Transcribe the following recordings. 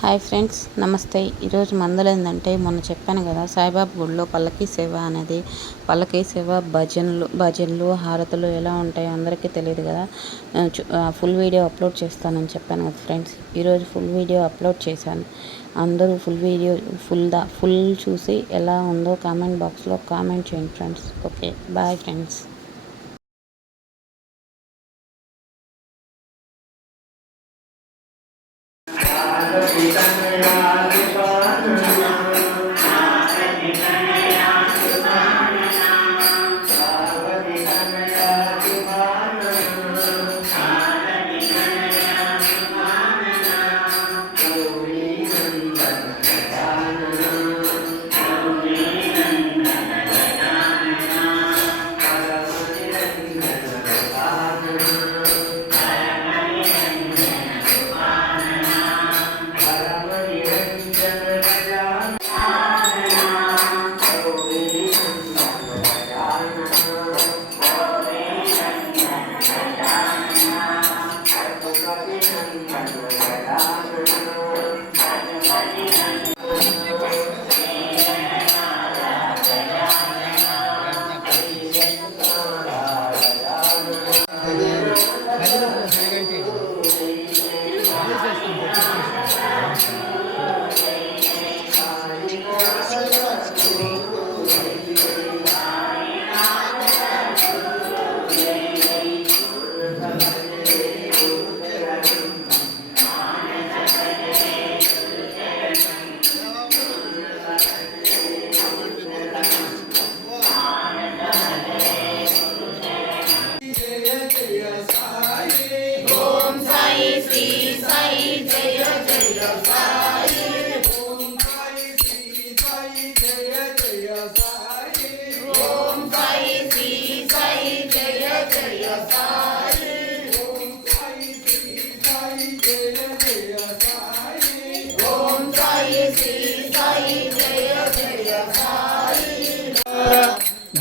Hi friends, నమస్తే. ఈరోజు మందలు ఏంటంటే, మొన్న చెప్పాను కదా సాయిబాబా గుడిలో పల్లకీ సేవ అనేది. పల్లకీ సేవ భజనలు హారతులు ఎలా ఉంటాయో అందరికీ తెలియదు కదా. ఫుల్ వీడియో అప్లోడ్ చేస్తానని చెప్పాను కదా ఫ్రెండ్స్. ఈరోజు ఫుల్ వీడియో అప్లోడ్ చేశాను. అందరూ ఫుల్ వీడియో ఫుల్ చూసి ఎలా ఉందో కామెంట్ బాక్స్లో కామెంట్ చేయండి friends. Okay, bye friends.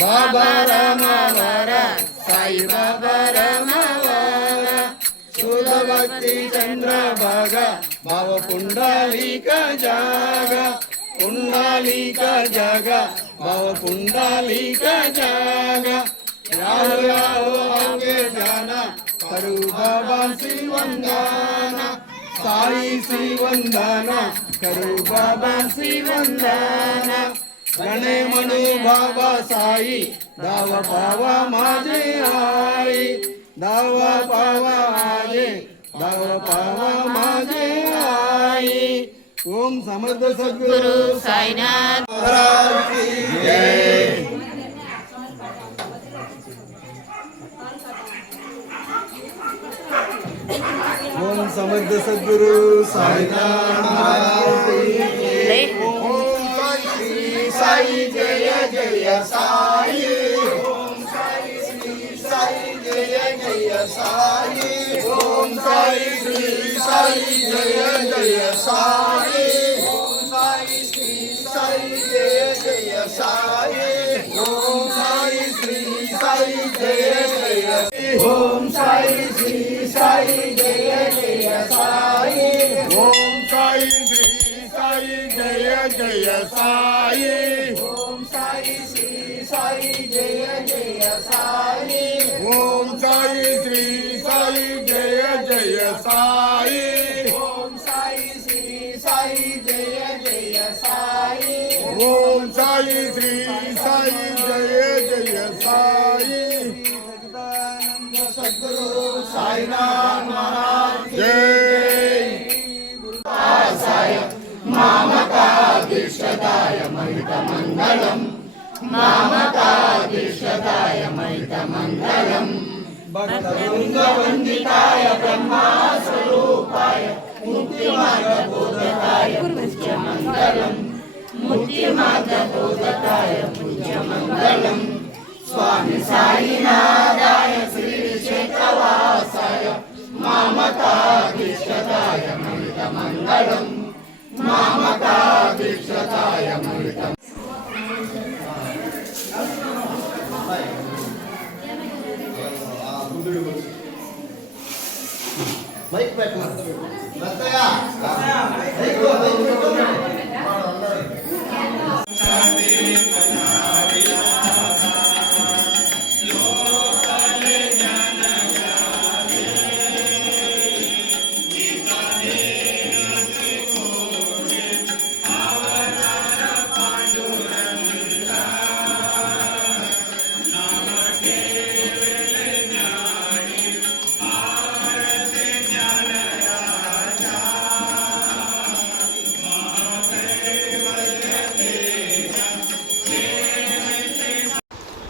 Baba రమవర సాయి బాబా రమవర సుధభక్తి చంద్రభాగ భవ పుండలీక జాగ పుండలీక జాగ భవ పుండలీక జాగ రాహు రాహు ఆగే జానా కరు బాబా శ్రీవందన సాయి శ్రీవందన కరు బాబా శ్రీవందన गणे मनु बाबा साई दाव पावा माझे आई दाव पावा आजे दाव पावा माझे आई. ओम समर्थ सद्गुरु साईनाथ महाराज की जय. ओम समर्थ सद्गुरु साईनाथ महाराज की जय. साई जय जय साई. ओम साई श्री साई जय जय साई. ओम साई श्री साई जय जय साई. ओम साई श्री साई जय जय साई. ओम साई श्री साई जय जय. ओम साई श्री साई जय जय साई. ओम साई श्री साई जय जय साई. ओम साई श्री साई जय जय साई. ओम साई श्री साई जय जय साई. ओम साई श्री साई जय जय साई. ओम साई श्री साई जय जय साई. सच्चिदानंद सद्गुरु साईनाथ महाराज जय. मामकाधीष्टाय महितमंगलम् मामकाधीष्टाय महितमंगलम् भक्तवृन्दवन्दिताय ब्रह्मस्वरूपाय मुक्तिमार्गबोधकाय पूज्यमङ्गलम् मुक्तिमार्गबोधकाय पूज्यमङ्गलम् स्वामी साईनाथाय श्रीक्षेत्रवासाय मामकाधीष्टाय महितमंगलम् मामकाधीष्टाय महितमंगलम्. మైక్ పెట్టు.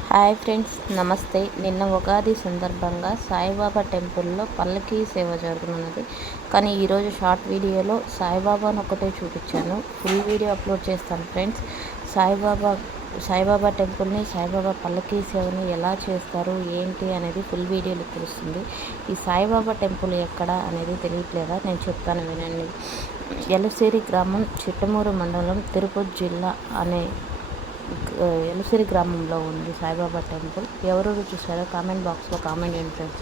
హాయ్ ఫ్రెండ్స్, నమస్తే. నిన్న ఉగాది సందర్భంగా సాయిబాబా టెంపుల్లో పల్లకీ సేవ జరుగుతున్నది. కానీ ఈరోజు షార్ట్ వీడియోలో సాయిబాబాను ఒకటే చూపించాను. ఫుల్ వీడియో అప్లోడ్ చేస్తాను ఫ్రెండ్స్. సాయిబాబా టెంపుల్ని, సాయిబాబా పల్లకీ సేవని ఎలా చేస్తారు ఏంటి అనేది ఫుల్ వీడియోలో తెలుస్తుంది. ఈ సాయిబాబా టెంపుల్ ఎక్కడ అనేది తెలియట్లేదా? నేను చెప్తాను వినండి. ఎలసిరి గ్రామం, చిట్టమూరు మండలం, తిరుపతి జిల్లా అనే ఎలసిరి గ్రామంలో ఉంది సాయిబాబా టెంపుల్. ఎవరెవరు చూసారో కామెంట్ బాక్స్లో కామెంట్ చేయండి ఫ్రెండ్స్.